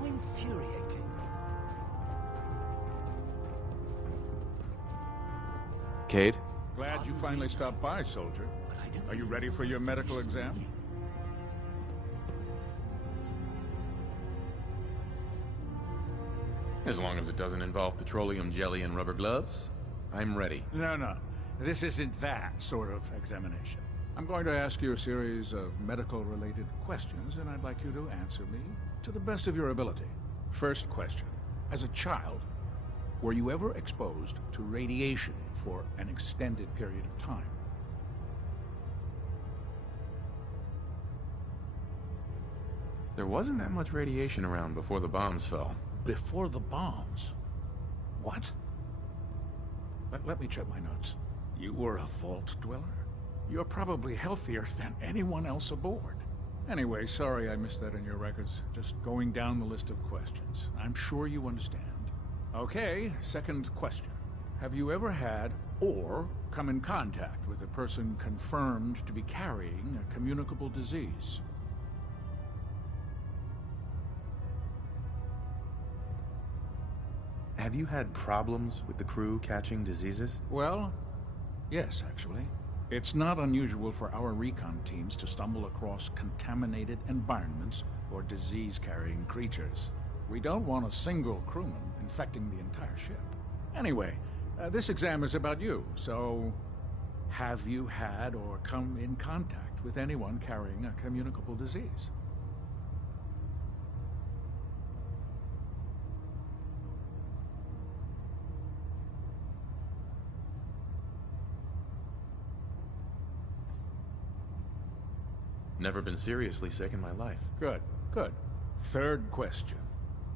How infuriating. Cade? Glad you finally stopped by, soldier. Are you ready for your medical exam? As long as it doesn't involve petroleum jelly and rubber gloves, I'm ready. No. This isn't that sort of examination. I'm going to ask you a series of medical-related questions, and I'd like you to answer me to the best of your ability. First question. As a child, were you ever exposed to radiation for an extended period of time? There wasn't that much radiation around before the bombs fell. Before the bombs? What? Let me check my notes. You were a vault dweller? You're probably healthier than anyone else aboard. Anyway, sorry I missed that in your records. Just going down the list of questions. I'm sure you understand. Okay, second question. Have you ever had or come in contact with a person confirmed to be carrying a communicable disease? Have you had problems with the crew catching diseases? Well, yes, actually. It's not unusual for our recon teams to stumble across contaminated environments or disease-carrying creatures. We don't want a single crewman infecting the entire ship. Anyway, this exam is about you, so have you had or come in contact with anyone carrying a communicable disease? Never been seriously sick in my life. Good. Third question.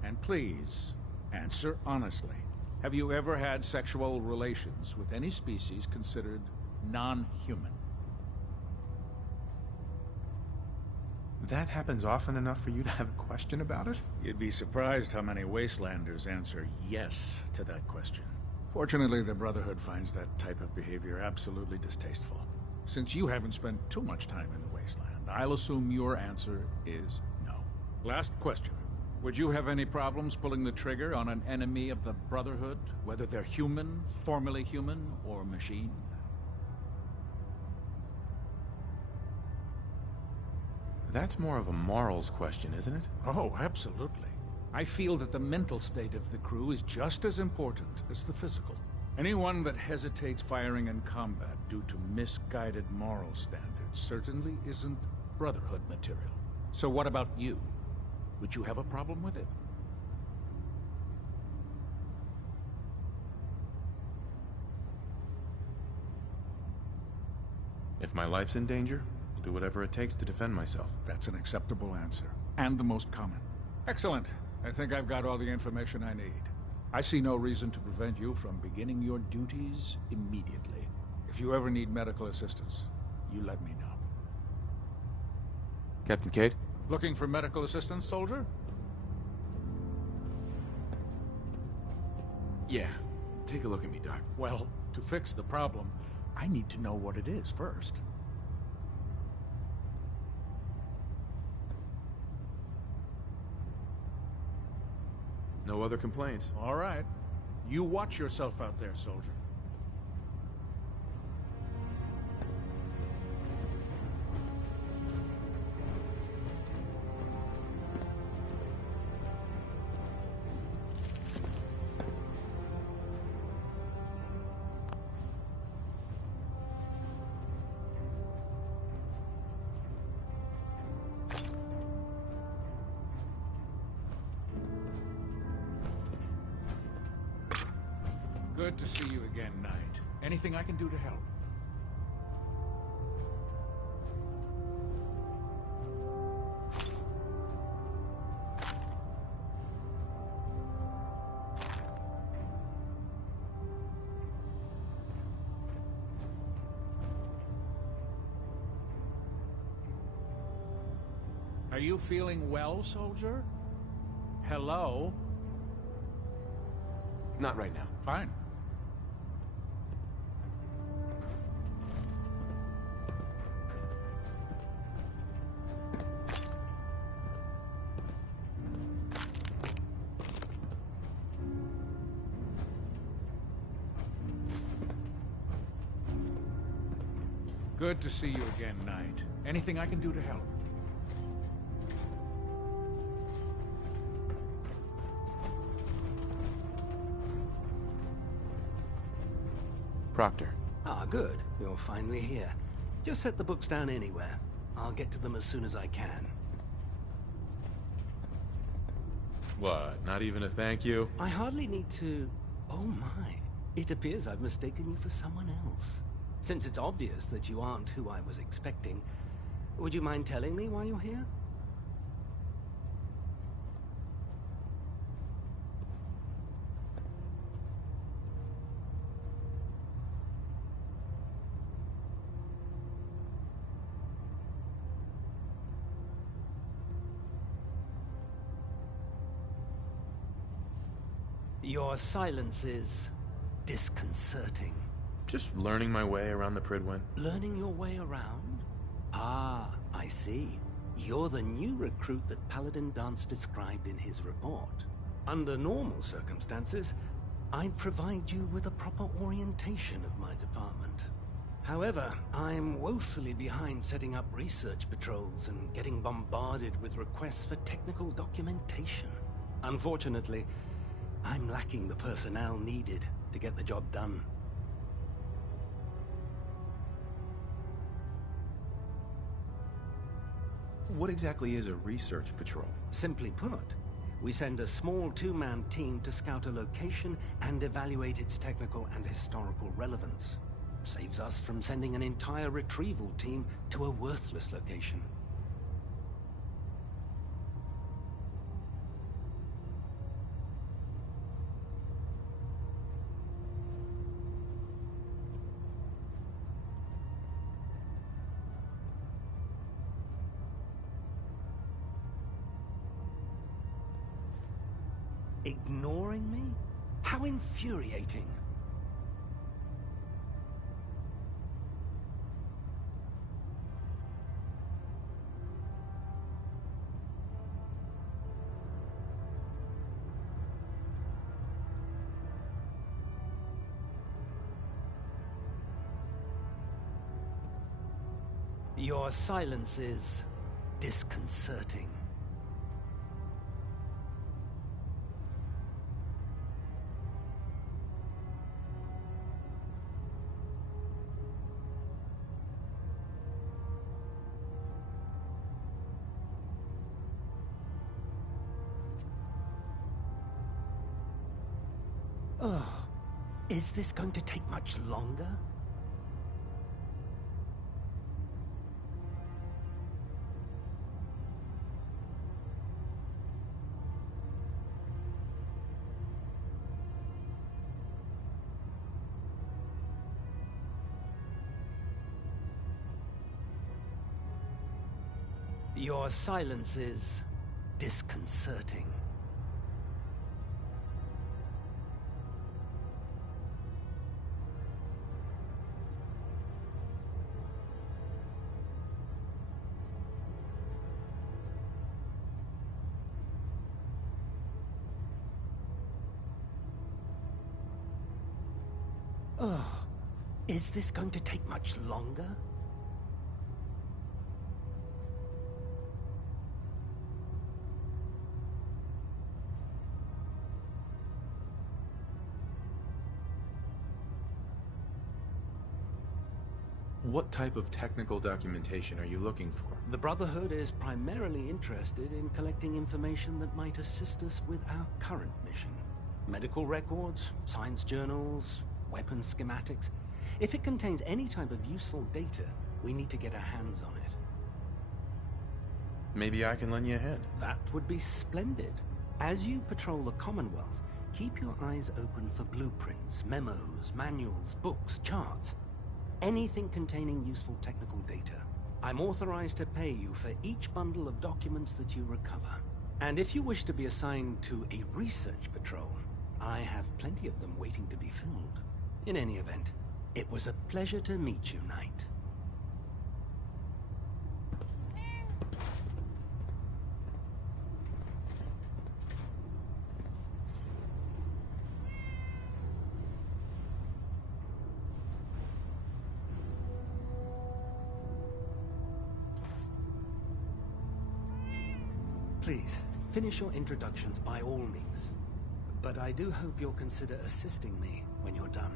And please, answer honestly. Have you ever had sexual relations with any species considered non-human? That happens often enough for you to have a question about it? You'd be surprised how many wastelanders answer yes to that question. Fortunately, the Brotherhood finds that type of behavior absolutely distasteful. Since you haven't spent too much time in the wasteland, I'll assume your answer is no. Last question. Would you have any problems pulling the trigger on an enemy of the Brotherhood, whether they're human, formerly human, or machine? That's more of a morals question, isn't it? Oh, absolutely. I feel that the mental state of the crew is just as important as the physical. Anyone that hesitates firing in combat due to misguided moral standards certainly isn't Brotherhood material. So what about you? Would you have a problem with it? If my life's in danger, I'll do whatever it takes to defend myself. That's an acceptable answer, and the most common. Excellent. I think I've got all the information I need. I see no reason to prevent you from beginning your duties immediately. If you ever need medical assistance, you let me know. Captain Cade? Looking for medical assistance, soldier? Yeah. Take a look at me, Doc. Well, to fix the problem, I need to know what it is first. No other complaints. All right. You watch yourself out there, soldier. Good to see you again, Knight. Anything I can do to help? Are you feeling well, soldier? Hello? Not right now. Fine. Good to see you again, Knight. Anything I can do to help? Proctor. Ah, good. You're finally here. Just set the books down anywhere. I'll get to them as soon as I can. What, not even a thank you? I hardly need to... Oh my. It appears I've mistaken you for someone else. Since it's obvious that you aren't who I was expecting, would you mind telling me why you're here? Your silence is disconcerting. Just learning my way around the Pridwen. Learning your way around? Ah, I see. You're the new recruit that Paladin Dance described in his report. Under normal circumstances, I'd provide you with a proper orientation of my department. However, I'm woefully behind setting up research patrols and getting bombarded with requests for technical documentation. Unfortunately, I'm lacking the personnel needed to get the job done. What exactly is a research patrol? Simply put, we send a small two-man team to scout a location and evaluate its technical and historical relevance. Saves us from sending an entire retrieval team to a worthless location. Ignoring me? How infuriating. Your silence is disconcerting. Oh, is this going to take much longer? Your silence is disconcerting. Oh, is this going to take much longer? What type of technical documentation are you looking for? The Brotherhood is primarily interested in collecting information that might assist us with our current mission. Medical records, science journals, weapon schematics. If it contains any type of useful data, we need to get our hands on it. Maybe I can lend you a hand. That would be splendid. As you patrol the Commonwealth, keep your eyes open for blueprints, memos, manuals, books, charts. Anything containing useful technical data. I'm authorized to pay you for each bundle of documents that you recover. And if you wish to be assigned to a research patrol, I have plenty of them waiting to be filled. In any event, it was a pleasure to meet you, Knight. Please, finish your introductions by all means. But I do hope you'll consider assisting me when you're done.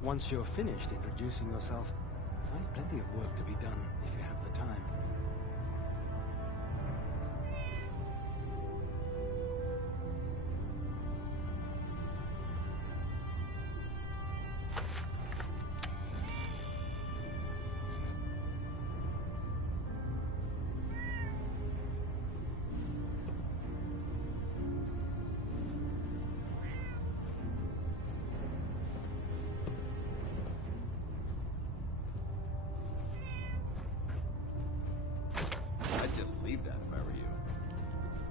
Once you're finished introducing yourself, I've plenty of work to be done if you have the time. Leave that if I were you.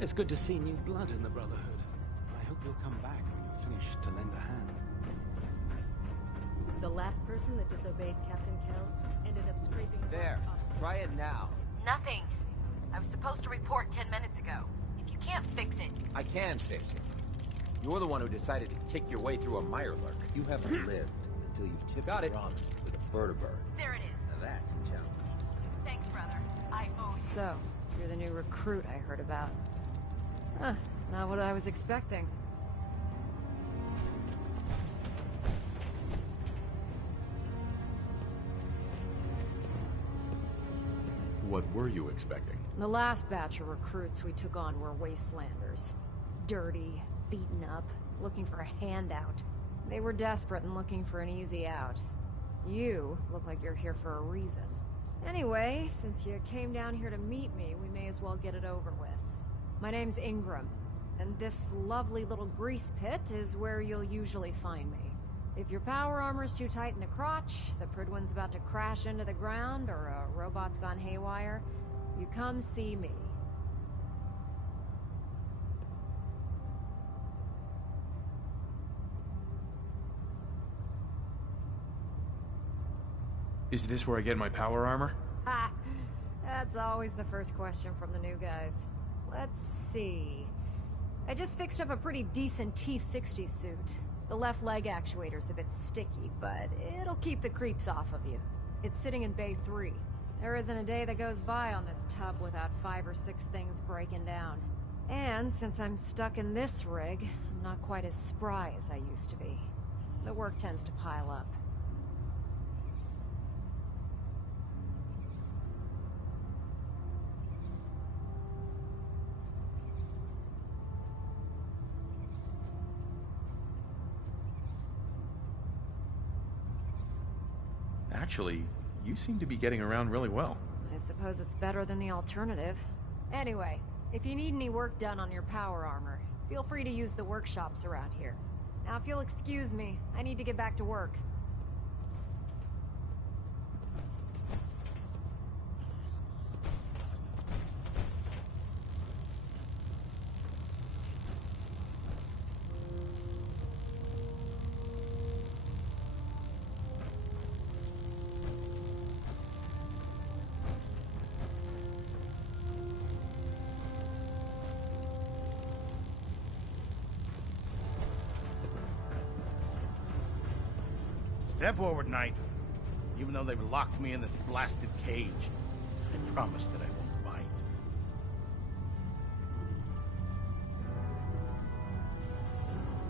It's good to see new blood in the Brotherhood. I hope you'll come back when you're finished to lend a hand. The last person that disobeyed Captain Kells ended up scraping... There. Try it now. Nothing. I was supposed to report 10 minutes ago. If you can't fix it... I can fix it. You're the one who decided to kick your way through a mirelurk. You haven't lived until you've tipped ramen with a vertibird. There it is. Now that's a challenge. Thanks, brother. I owe you. So, you're the new recruit I heard about. Huh, not what I was expecting. What were you expecting? The last batch of recruits we took on were wastelanders. Dirty, beaten up, looking for a handout. They were desperate and looking for an easy out. You look like you're here for a reason. Anyway, since you came down here to meet me, we may as well get it over with. My name's Ingram, and this lovely little grease pit is where you'll usually find me. If your power armor's too tight in the crotch, the Pridwin's about to crash into the ground, or a robot's gone haywire, you come see me. Is this where I get my power armor? Ha! That's always the first question from the new guys. Let's see. I just fixed up a pretty decent T-60 suit. The left leg actuator's a bit sticky, but it'll keep the creeps off of you. It's sitting in Bay 3. There isn't a day that goes by on this tub without 5 or 6 things breaking down. And since I'm stuck in this rig, I'm not quite as spry as I used to be. The work tends to pile up. Actually, you seem to be getting around really well. I suppose it's better than the alternative. Anyway, if you need any work done on your power armor, feel free to use the workshops around here. Now, if you'll excuse me, I need to get back to work. Step forward, Knight. Even though they've locked me in this blasted cage, I promise that I won't bite.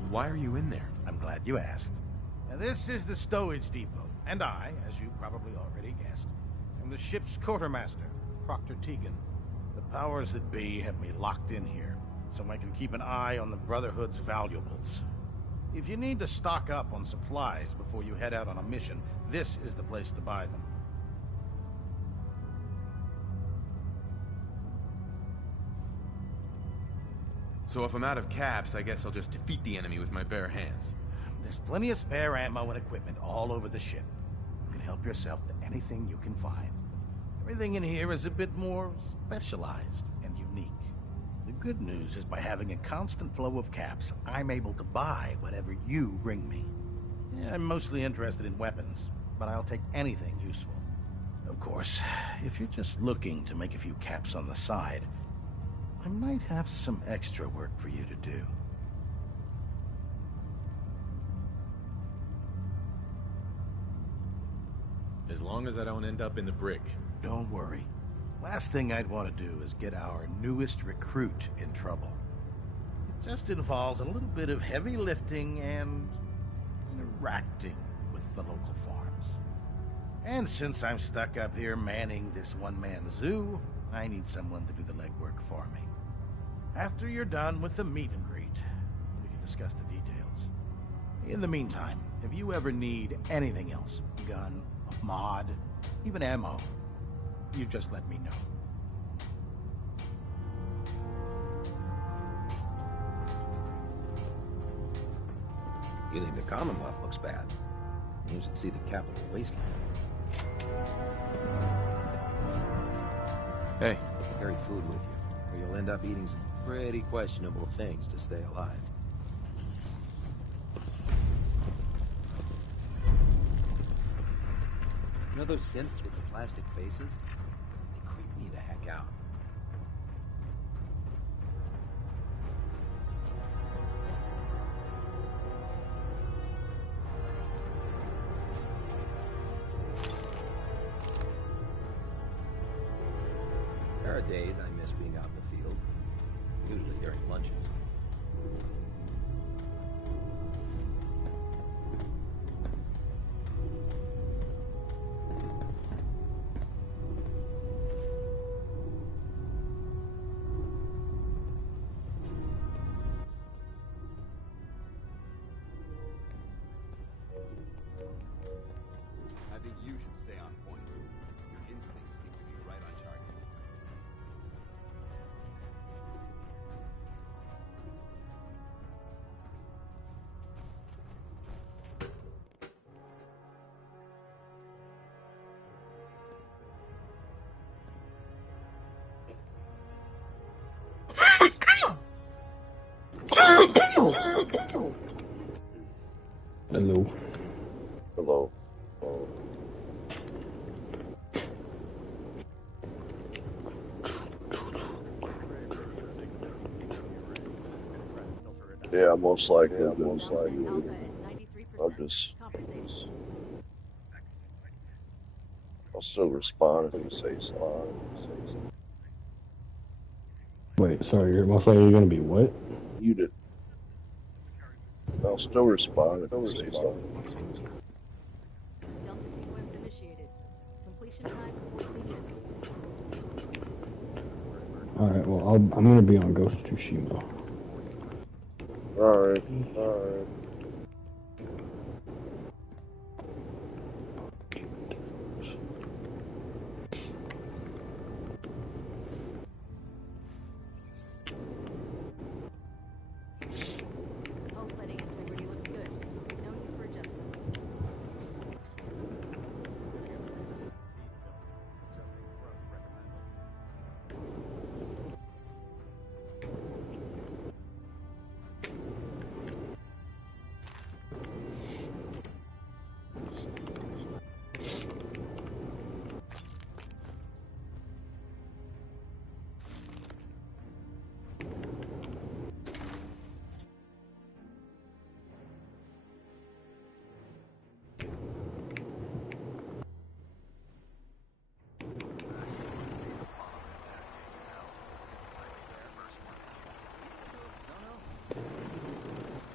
Why are you in there? I'm glad you asked. Now, this is the stowage depot, and I, as you probably already guessed, am the ship's quartermaster, Proctor Tegan. The powers that be have me locked in here, so I can keep an eye on the Brotherhood's valuables. If you need to stock up on supplies before you head out on a mission, this is the place to buy them. So if I'm out of caps, I guess I'll just defeat the enemy with my bare hands. There's plenty of spare ammo and equipment all over the ship. You can help yourself to anything you can find. Everything in here is a bit more specialized and unique. The good news is by having a constant flow of caps, I'm able to buy whatever you bring me. Yeah, I'm mostly interested in weapons, but I'll take anything useful. Of course, if you're just looking to make a few caps on the side, I might have some extra work for you to do. As long as I don't end up in the brig. Don't worry. Last thing I'd want to do is get our newest recruit in trouble. It just involves a little bit of heavy lifting and interacting with the local farms. And since I'm stuck up here manning this one-man zoo, I need someone to do the legwork for me. After you're done with the meet and greet, we can discuss the details. In the meantime, if you ever need anything else, gun, a mod, even ammo, you just let me know. You think the Commonwealth looks bad? You should see the capital wasteland. Hey. Carry food with you, or you'll end up eating some pretty questionable things to stay alive. You know those synths with the plastic faces? They creep me the heck out. There are days I miss being out in the field, usually during lunches. I think you should stay on point. Your instincts seem to be right on target. Hello. Hello. Yeah, most likely. I'll still respond if you say something. Wait, sorry, you're most likely gonna be what? You did. I'll still respond if you say something. Delta sequence initiated. Completion time 14 minutes. Alright, well, I'm gonna be on Ghost of Tsushima. Alright. Hull plating integrity looks good. No need for adjustments.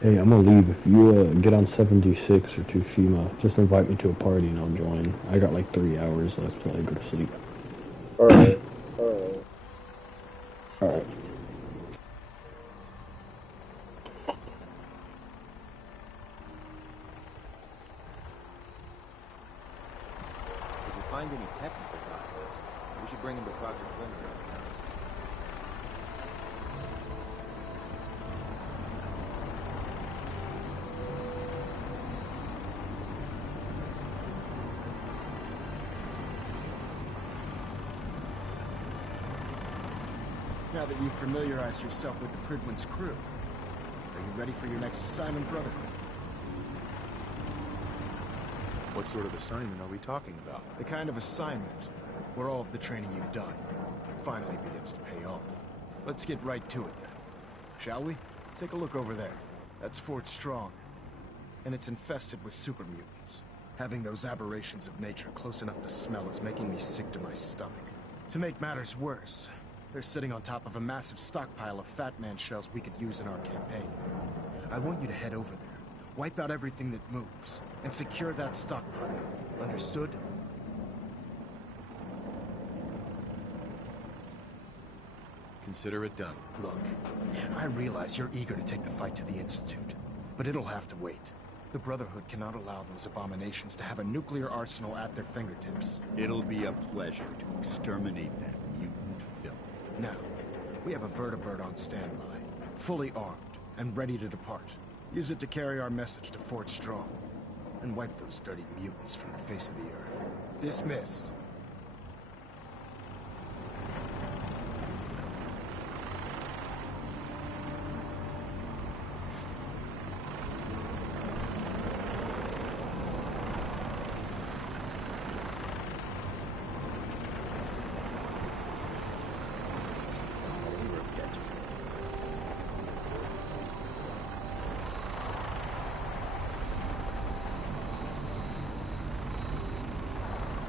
Hey, I'm gonna leave. If you get on 76 or Tsushima, just invite me to a party and I'll join. I got like 3 hours left till I go to sleep. Alright. Alright. If you find any technical documents, we should bring them to Project Winter for analysis. Now that you've familiarized yourself with the Prydwen's crew, are you ready for your next assignment, brother? What sort of assignment are we talking about? The kind of assignment where all of the training you've done finally begins to pay off. Let's get right to it then. Shall we? Take a look over there. That's Fort Strong. And it's infested with super mutants. Having those aberrations of nature close enough to smell is making me sick to my stomach. To make matters worse, they're sitting on top of a massive stockpile of Fat Man shells we could use in our campaign. I want you to head over there, wipe out everything that moves, and secure that stockpile. Understood? Consider it done. Look, I realize you're eager to take the fight to the Institute, but it'll have to wait. The Brotherhood cannot allow those abominations to have a nuclear arsenal at their fingertips. It'll be a pleasure to exterminate that mutant filth. Now, we have a vertibird on standby, fully armed, and ready to depart. Use it to carry our message to Fort Strong, and wipe those dirty mutants from the face of the earth. Dismissed.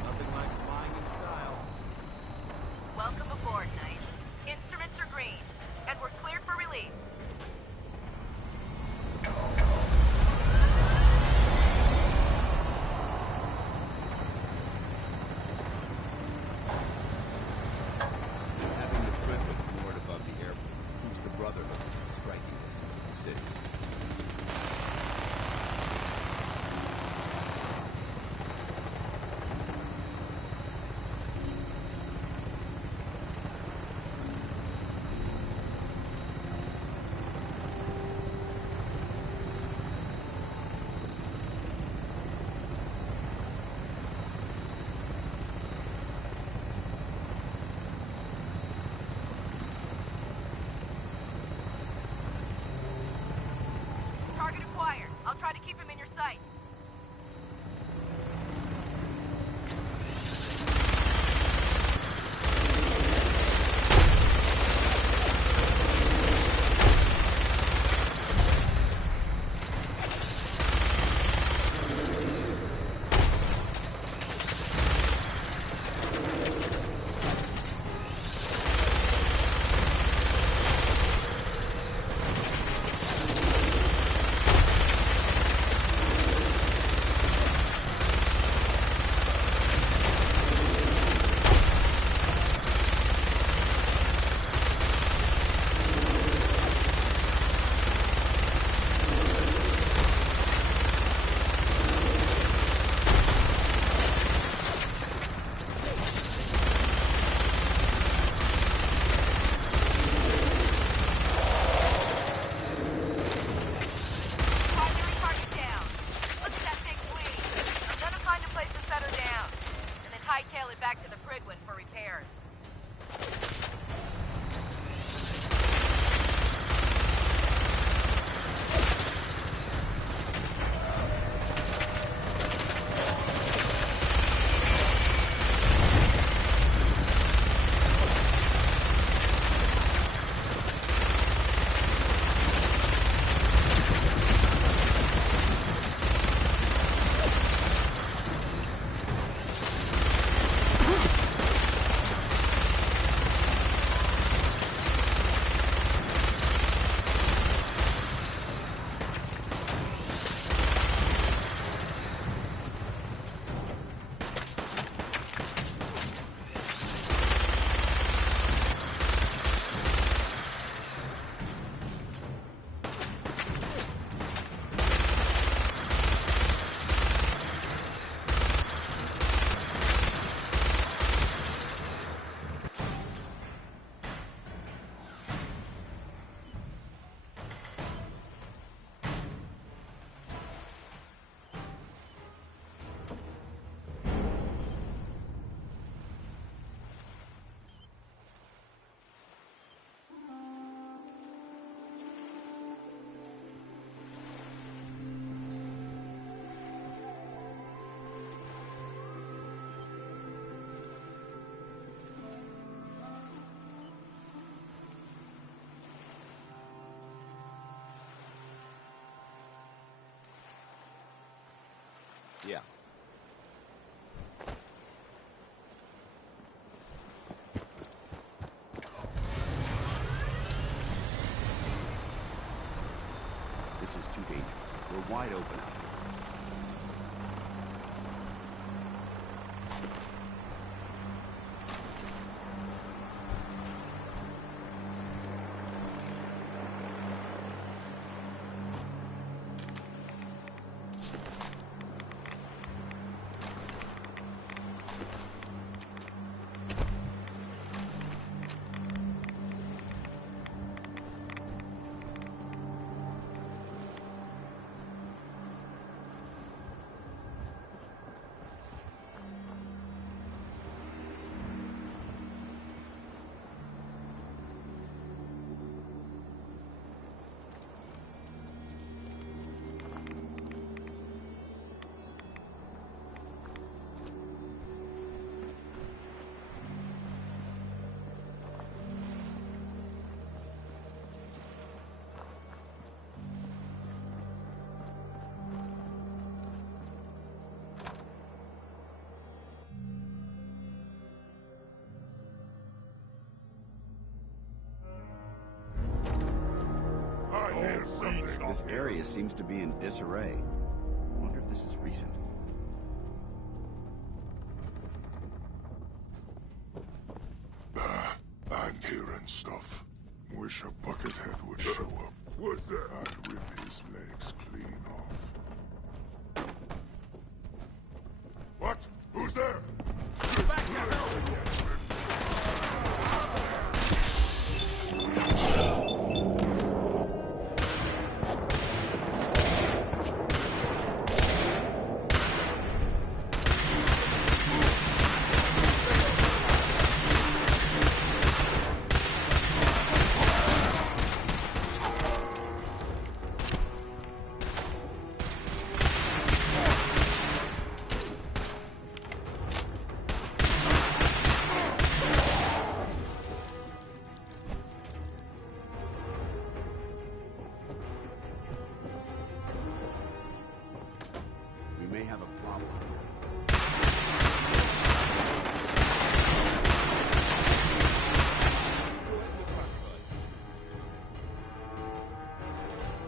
Nothing like flying in style. Welcome aboard, Knight. Instruments are green, and we're cleared for release. Having the Privet moored above the airport keeps the Brotherhood within striking distance of the city. This is too dangerous. We're wide open out here. This area seems to be in disarray. I wonder if this is recent. I'm hearing stuff. Wish a buckethead would show up. What's that? I'd rip his legs clean off. What? Who's there? Back We may have a problem.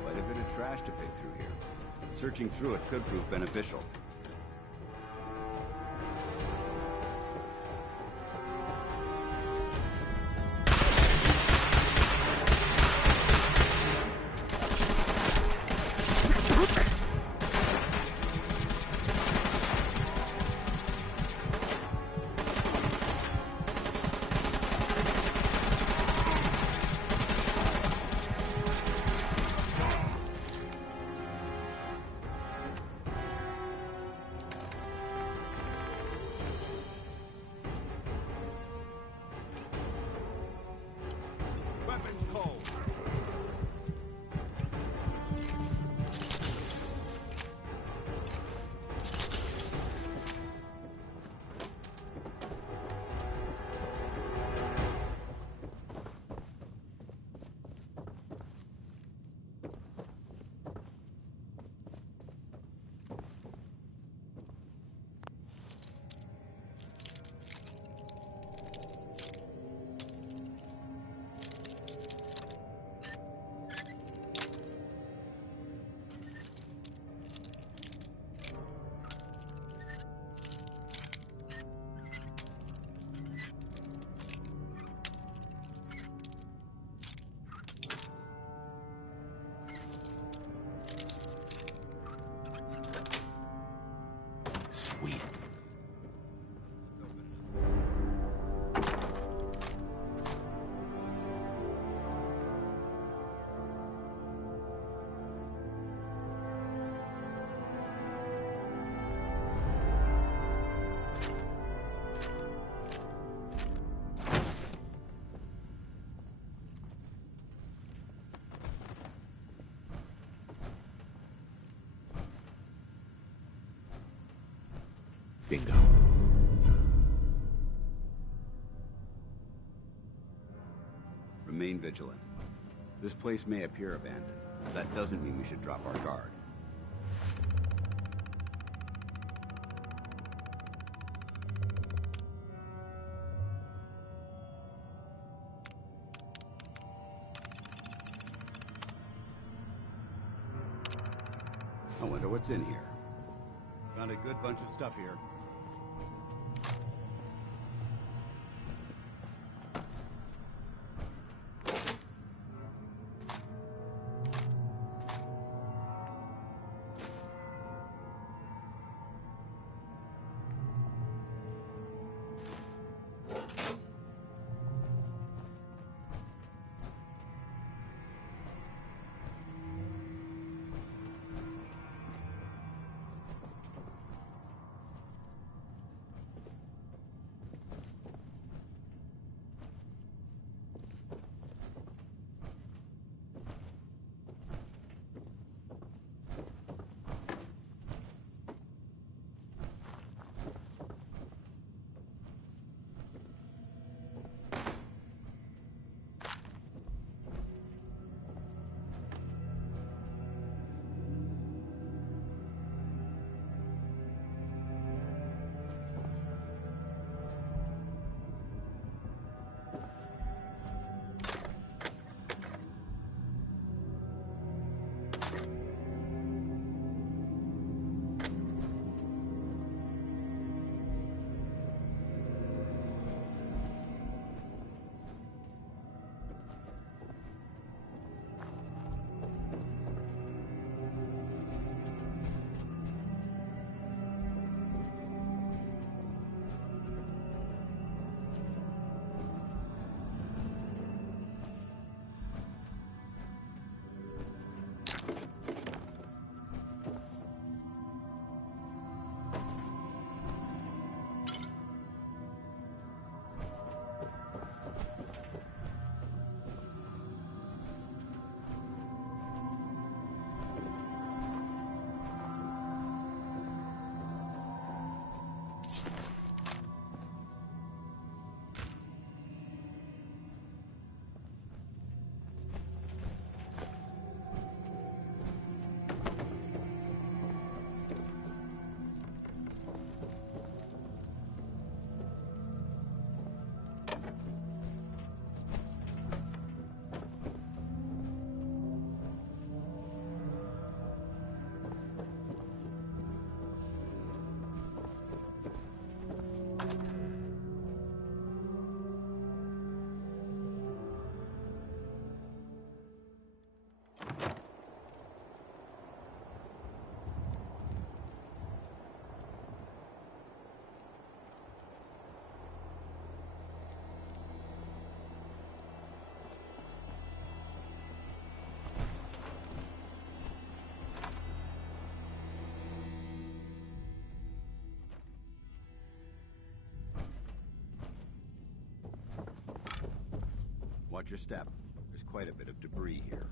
Quite a bit of trash to pick through here. Searching through it could prove beneficial. Weapons cold. Sweet. Bingo. Remain vigilant. This place may appear abandoned, but that doesn't mean we should drop our guard. I wonder what's in here. Found a good bunch of stuff here. Watch your step. There's quite a bit of debris here.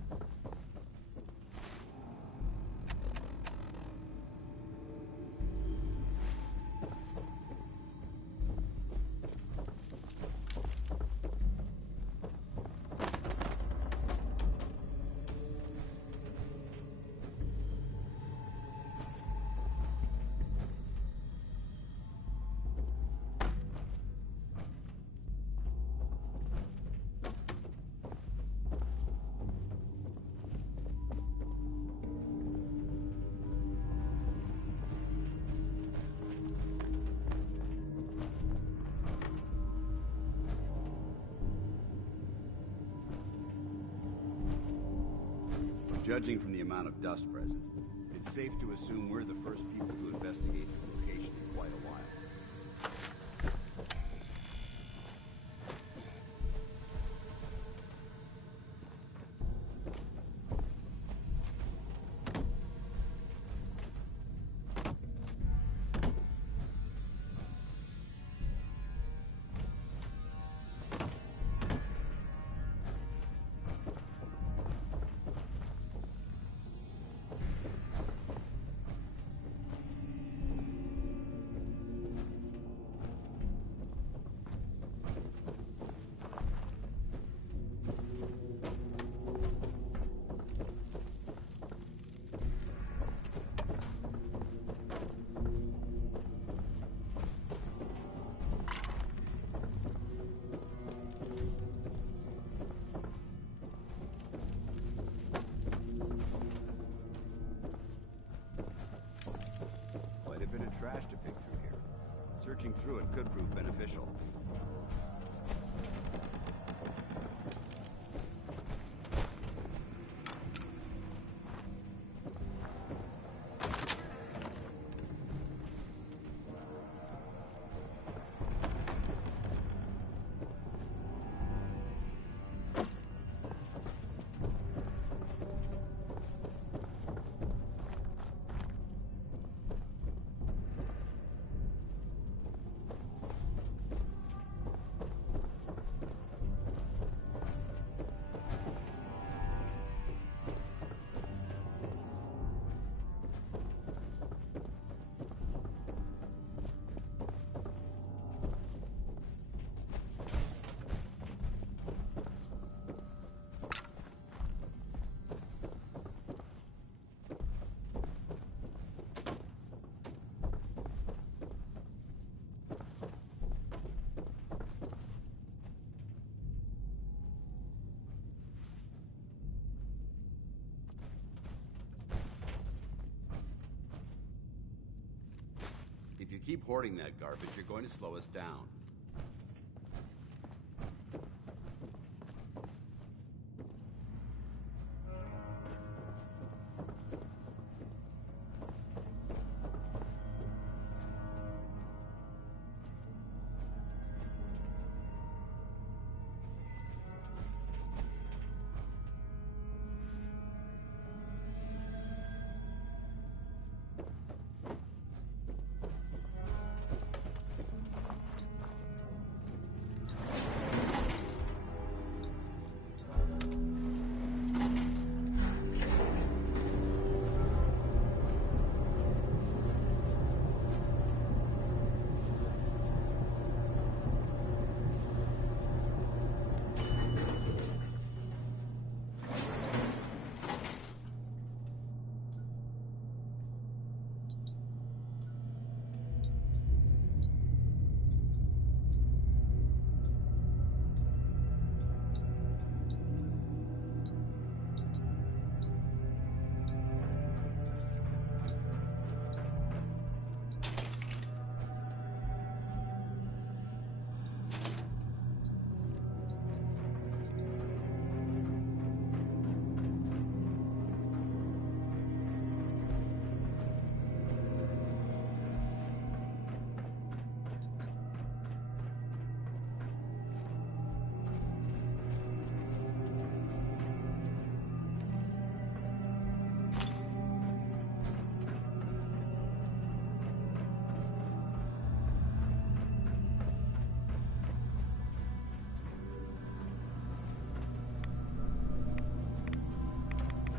Judging from the amount of dust present, it's safe to assume we're the first people to investigate this location in quite a while. Searching through it could prove beneficial. If you keep hoarding that garbage, you're going to slow us down.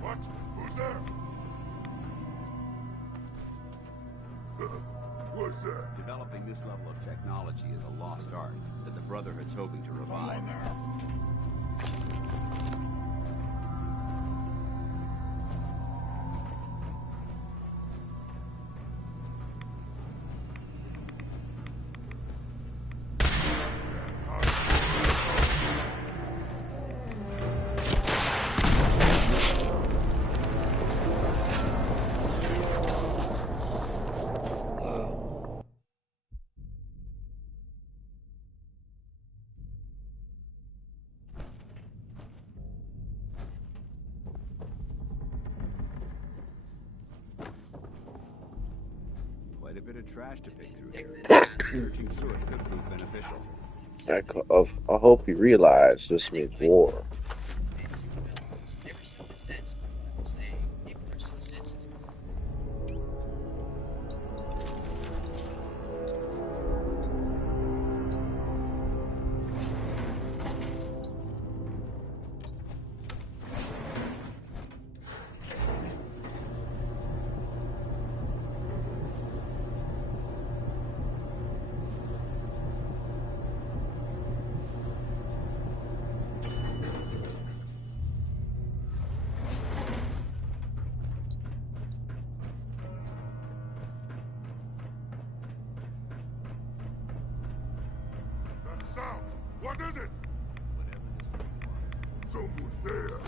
What? Who's there? What's that? Developing this level of technology is a lost art that the Brotherhood's hoping to revive. Quite a bit of trash to pick through here. Searching through it could prove beneficial. I hope you realize this means war. Sound! What is it? Whatever this thing was. Someone there.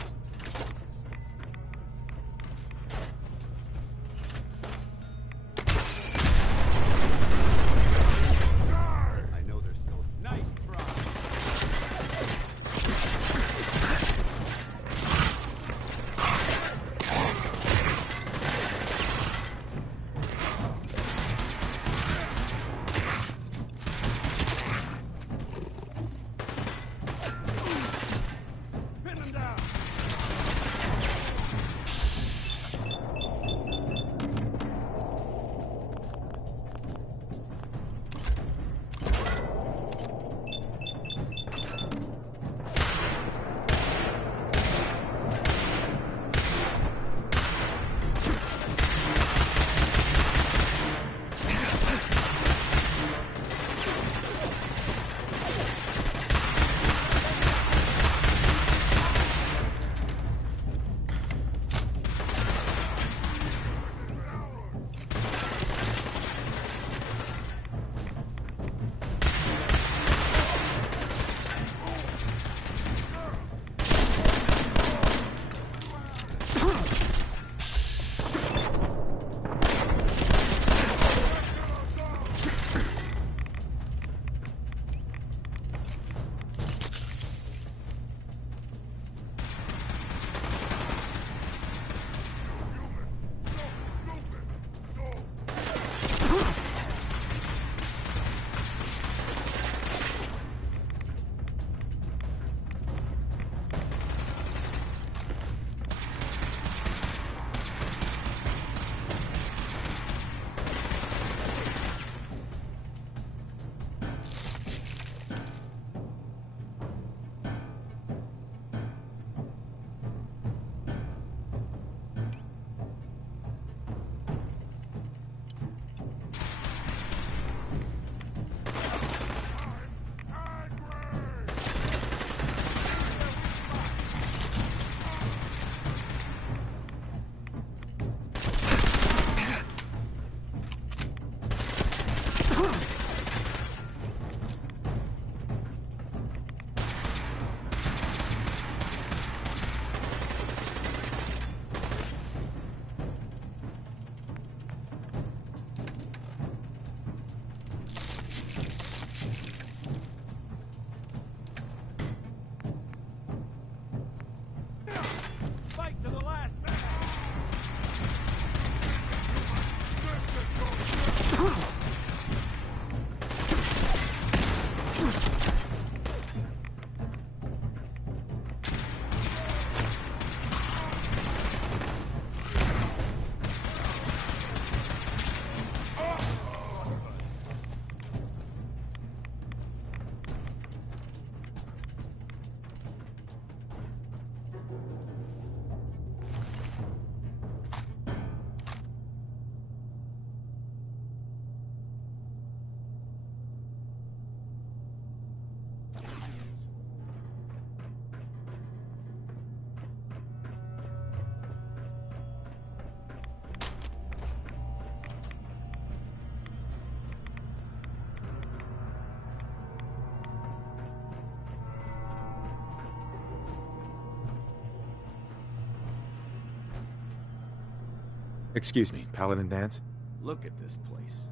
Excuse me, Paladin Dance? Look at this place.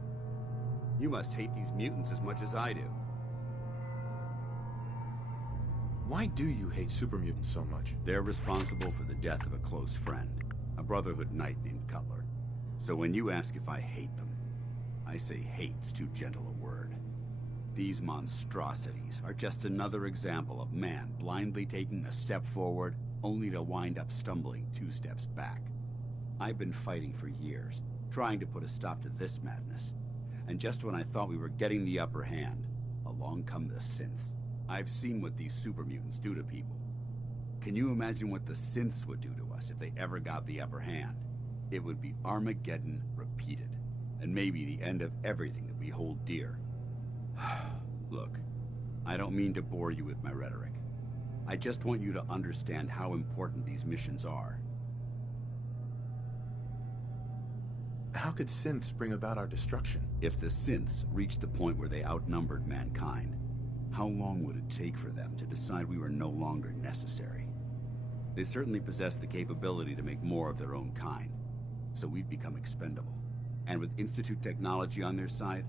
You must hate these mutants as much as I do. Why do you hate super mutants so much? They're responsible for the death of a close friend, a Brotherhood knight named Cutler. So when you ask if I hate them, I say hate's too gentle a word. These monstrosities are just another example of man blindly taking a step forward, only to wind up stumbling 2 steps back. I've been fighting for years, trying to put a stop to this madness. And just when I thought we were getting the upper hand, along come the synths. I've seen what these super mutants do to people. Can you imagine what the synths would do to us if they ever got the upper hand? It would be Armageddon repeated, and maybe the end of everything that we hold dear. Look, I don't mean to bore you with my rhetoric. I just want you to understand how important these missions are. How could synths bring about our destruction? If the synths reached the point where they outnumbered mankind, how long would it take for them to decide we were no longer necessary? They certainly possess the capability to make more of their own kind, so we'd become expendable. And with Institute technology on their side,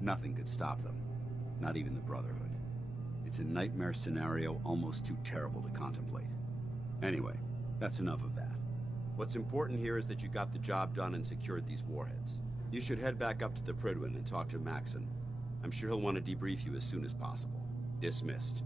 nothing could stop them, not even the Brotherhood. It's a nightmare scenario almost too terrible to contemplate. Anyway, that's enough of that. What's important here is that you got the job done and secured these warheads. You should head back up to the Prydwen and talk to Maxon. I'm sure he'll want to debrief you as soon as possible. Dismissed.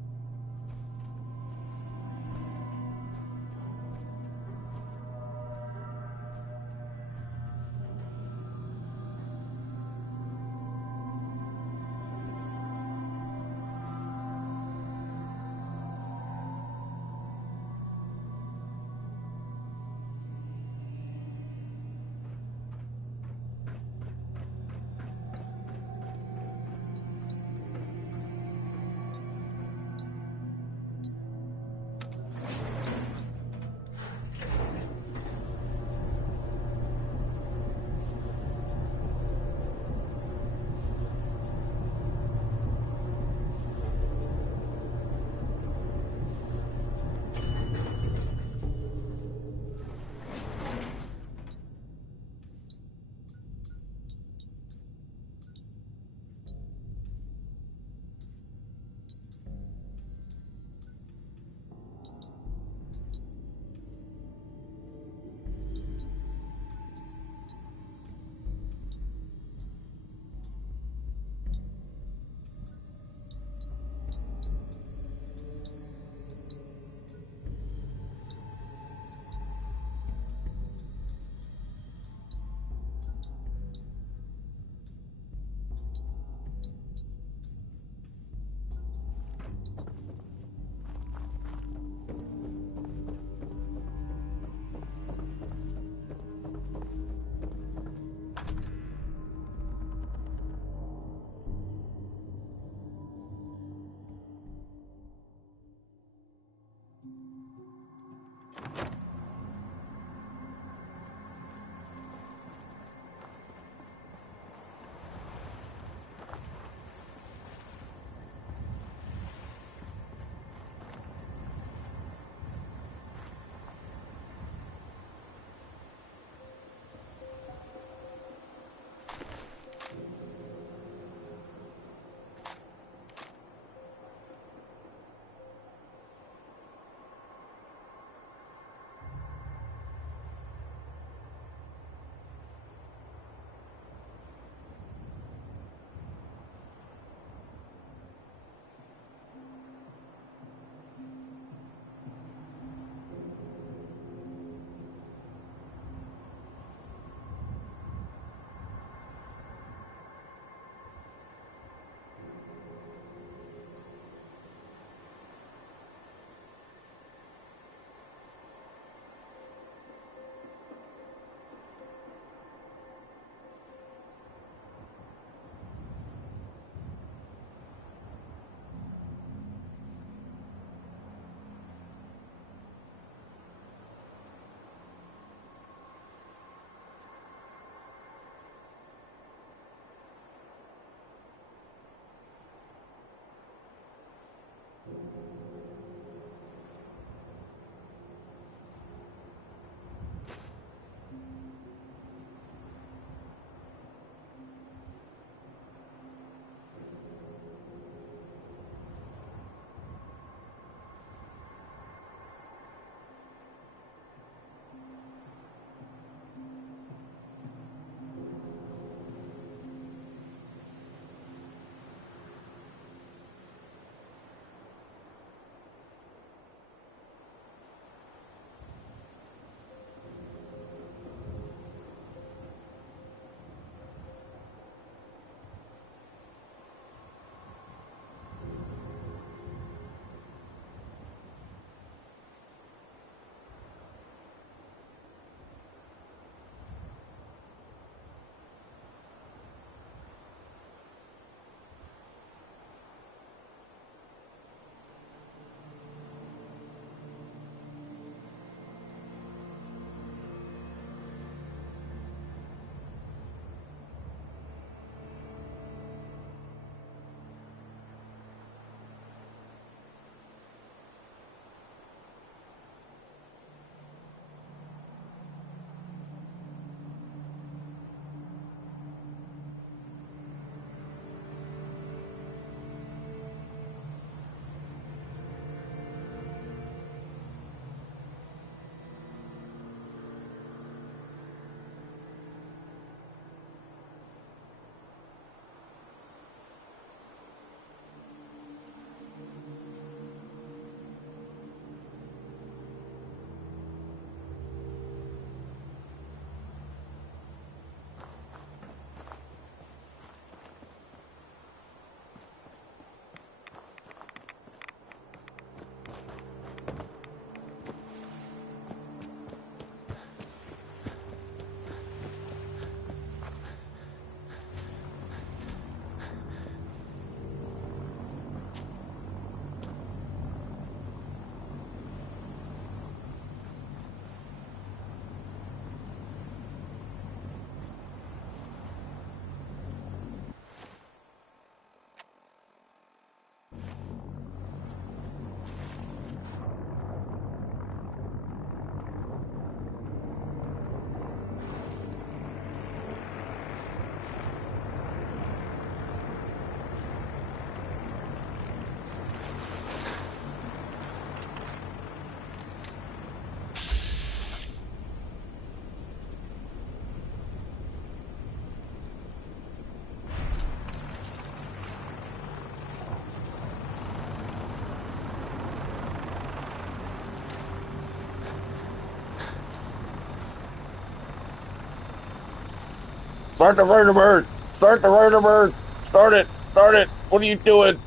Start the vertibird! Start the vertibird! Start it! Start it! What are you doing?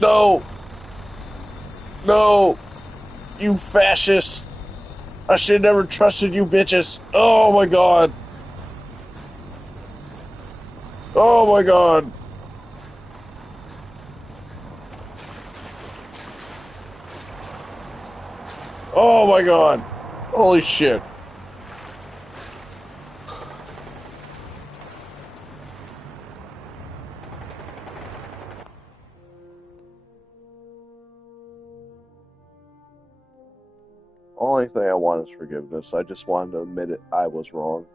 No! No! You fascists! I should never trusted you bitches! Oh my god! Oh my god! Oh my god! Holy shit! Only thing I want is forgiveness. I just wanted to admit it. I was wrong.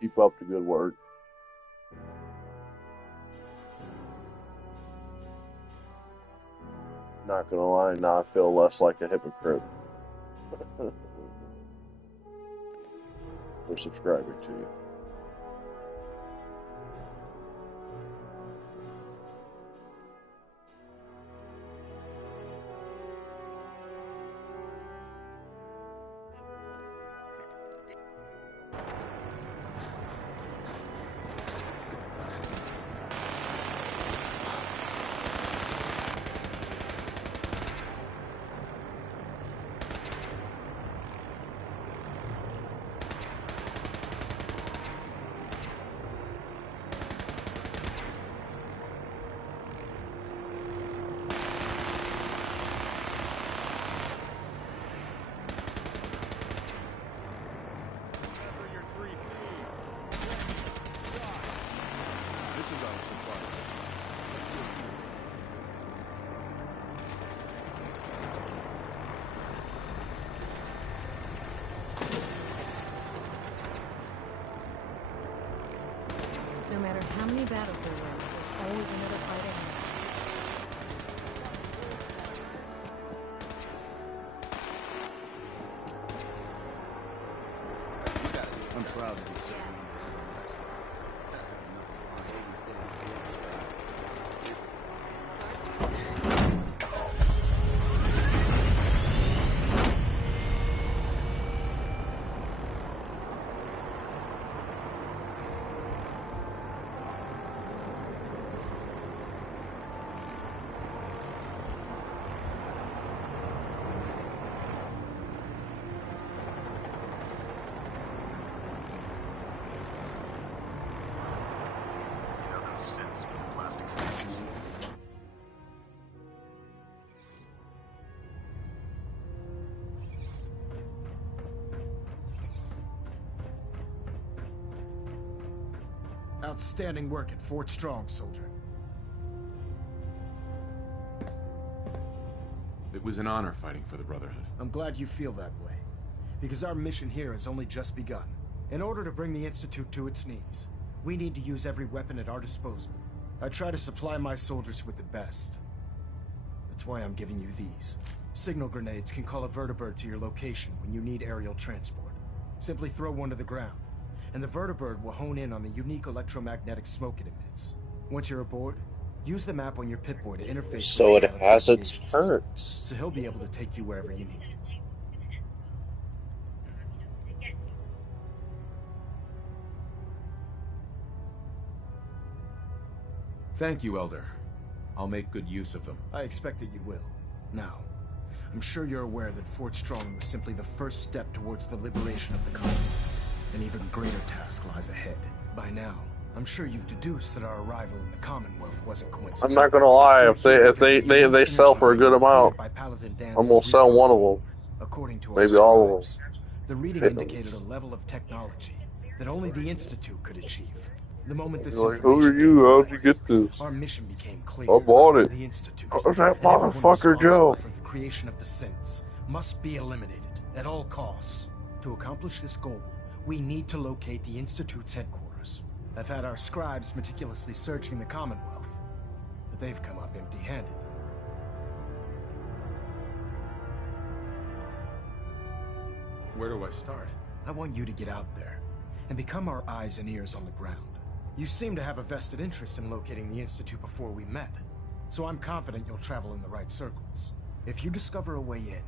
Keep up the good work. Not gonna lie, now I feel less like a hypocrite. For subscribing to you. No matter how many battles we win, there's always another fight ahead. I'm proud to be serving. Sense with the plastic faces. Outstanding work at Fort Strong, soldier. It was an honor fighting for the Brotherhood. I'm glad you feel that way, because our mission here has only just begun. In order to bring the Institute to its knees, we need to use every weapon at our disposal. I try to supply my soldiers with the best. That's why I'm giving you these. Signal grenades can call a vertibird to your location when you need aerial transport. Simply throw one to the ground, and the vertibird will hone in on the unique electromagnetic smoke it emits. Once you're aboard, use the map on your Pip-Boy to interface So with it the has its navigation system. perks. So he'll be able to take you wherever you need. Thank you, Elder. I'll make good use of them. I expect that you will. Now, I'm sure you're aware that Fort Strong was simply the first step towards the liberation of the Commonwealth. An even greater task lies ahead. By now, I'm sure you've deduced that our arrival in the Commonwealth wasn't coincidental. I'm not gonna lie, if they sell for a good amount, I'm gonna sell one of them. According to Maybe our all of scribes, them. the reading indicated a level of technology that only the Institute could achieve. The moment this Like, who are you? How'd you get this? our mission became clear. I bought it. The Institute. Who's that and everyone motherfucker, Joe? responsible for the creation of the synths must be eliminated at all costs. To accomplish this goal, we need to locate the Institute's headquarters. I've had our scribes meticulously searching the Commonwealth, but they've come up empty-handed. Where do I start? I want you to get out there and become our eyes and ears on the ground. You seem to have a vested interest in locating the Institute before we met, so I'm confident you'll travel in the right circles. If you discover a way in,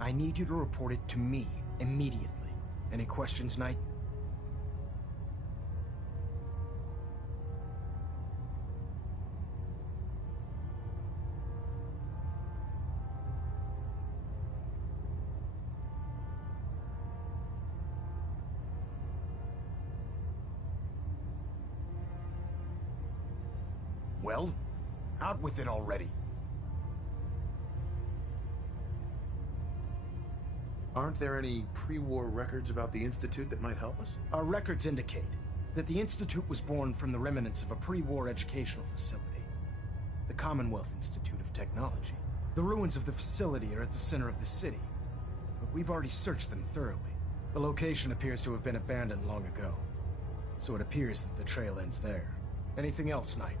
I need you to report it to me immediately. Any questions, Knight? Well, out with it already. Aren't there any pre-war records about the Institute that might help us? Our records indicate that the Institute was born from the remnants of a pre-war educational facility, the Commonwealth Institute of Technology. The ruins of the facility are at the center of the city, but we've already searched them thoroughly. The location appears to have been abandoned long ago, so it appears that the trail ends there. Anything else, Knight?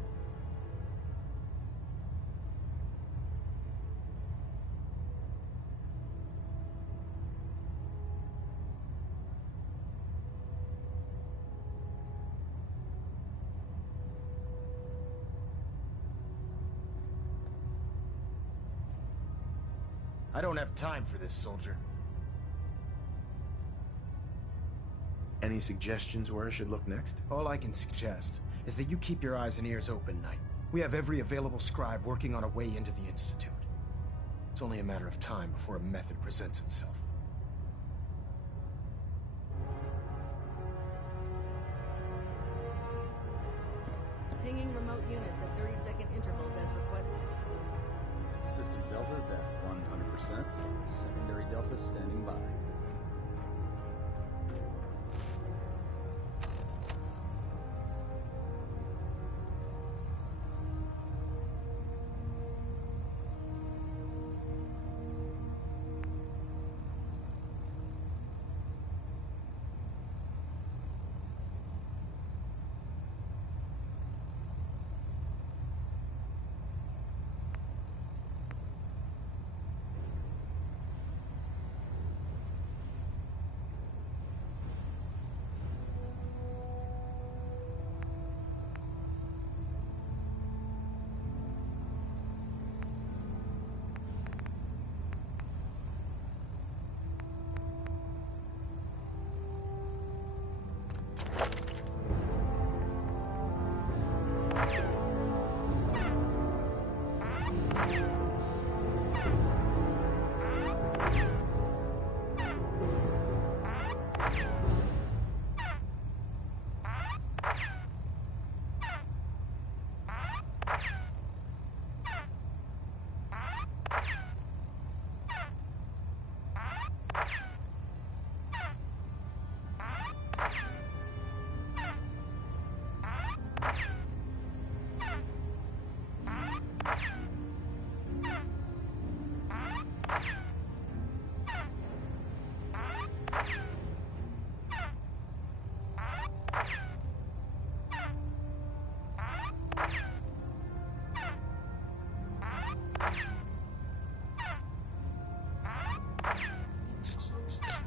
I don't have time for this, soldier. Any suggestions where I should look next? All I can suggest is that you keep your eyes and ears open, Knight. We have every available scribe working on a way into the Institute. It's only a matter of time before a method presents itself. Pinging remote units at 30-second intervals as requested. System deltas at 100%. Secondary deltas standing by.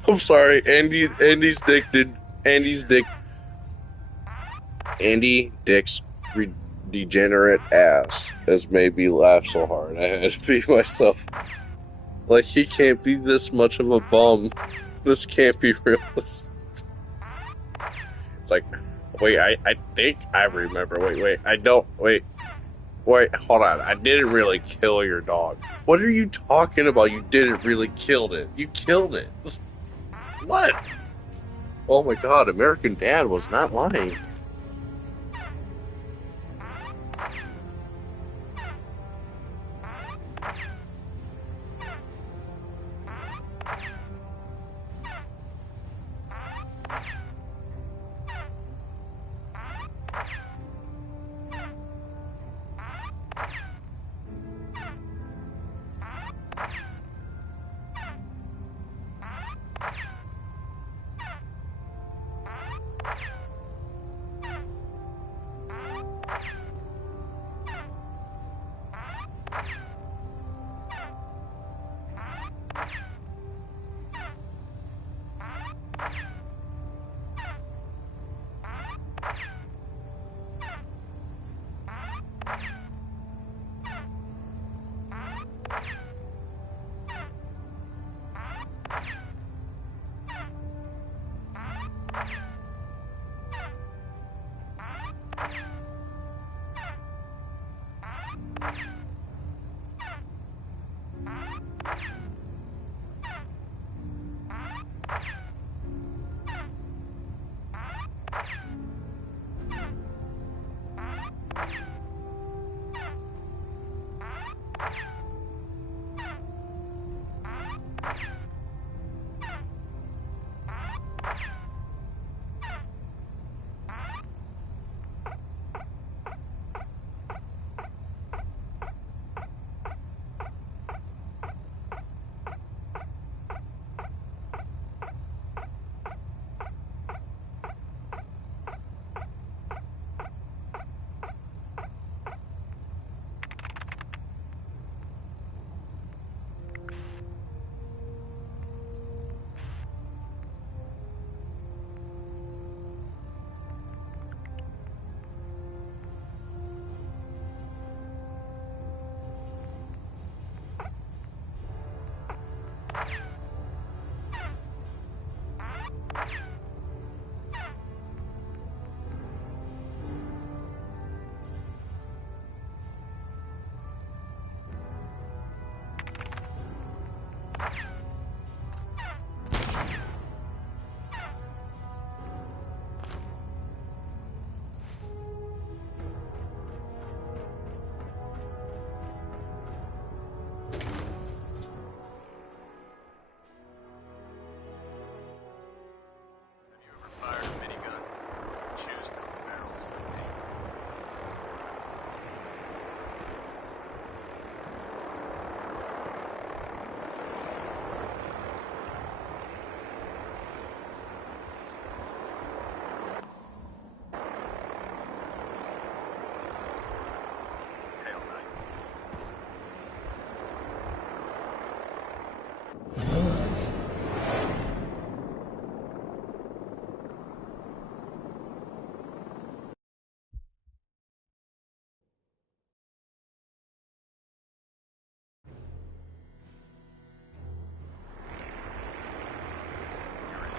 I'm sorry, Andy's Dick's degenerate ass has made me laugh so hard. I had to beat myself. Like, he can't be this much of a bum. This can't be real. Like, wait, I think I remember. Wait, I don't. Wait, hold on. I didn't really kill your dog. What are you talking about? You didn't really kill it. You killed it. What? Oh my god, American Dad was not lying.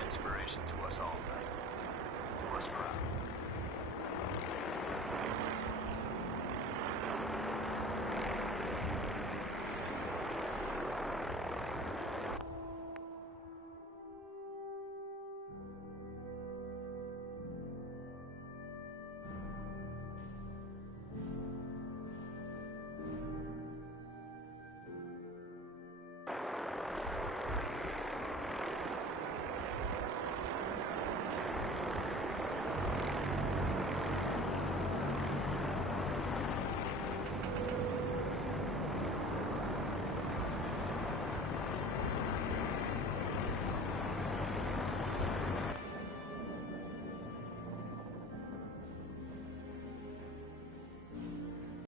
inspiration to us all, Knight. Do us proud.